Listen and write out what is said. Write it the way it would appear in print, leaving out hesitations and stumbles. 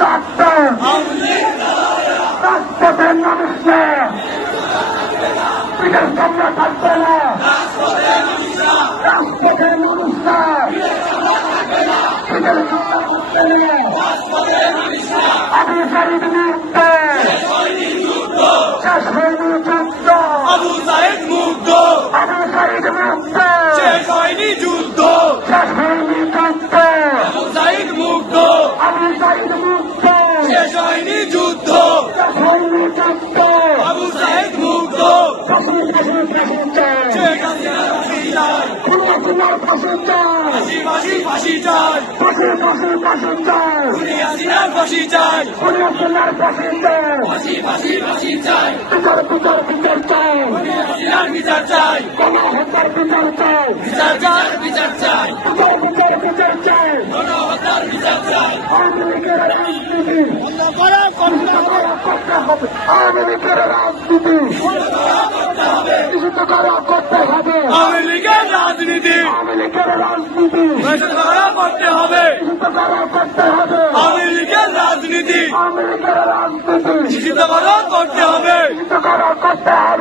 স্বার্থে রাজপথের মানুষকে পিঠের সামনে থাকবে না, রাজপথের মানুষরা পিঠের সামনে থাকবে না। আবু সাঈদ মুক্ত, শেষ হয়নি যুদ্ধ। আবু সাঈদ মুগ্ধ, আবু সাঈদ মুক্ত, শেষ হয়নি যুদ্ধ। শেষ হয়নি যুদ্ধ। আবু সাঈদ মুগ্ধ, আবু সাঈদ মুক্ত, শেষ হয়নি যুদ্ধ। শেষ হয়নি যুদ্ধ। আবু সাঈদ মুগ্ধ, ফাঁসি ফাঁসি ফাঁসি চাই, শেখ হাসিনার ফাঁসি চাই, খুনিয়া খুনিয়ার ফাঁসি চাই, ফাঁসি ফাঁসি ফাঁসি চাই, ফাঁসি ফাঁসি ফাঁসি চাই, খুনি হাসিনার ফাঁসি চাই, খুনিয়া খুনিয়ার ফাঁসি চাই, ফাঁসি ফাঁসি ফাঁসি চাই, বিচার বিচার বিচার চাই, খুনি হাসিনার বিচার চাই, গণহত্যার বিচার চাই, বিচার চাই, বিচার চাই, বিচার বিচার বিচার চাই। গণহত্যার বিচার চাই। আওয়ামী লীগের রাজনীতি করতে হবে, আওয়ামী লীগের রাজনীতি নিষিদ্ধ করা করতে হবে, আওয়ামী লীগের রাজনীতি আওয়ামী লীগের রাজনীতি নিষিদ্ধ করা করতে হবে, নিষিদ্ধ করা করতে হবে, আওয়ামী লীগের রাজনীতি আওয়ামী লীগের রাজনীতি নিষিদ্ধ করা করতে হবে। নিষিদ্ধ করা করতে হবে।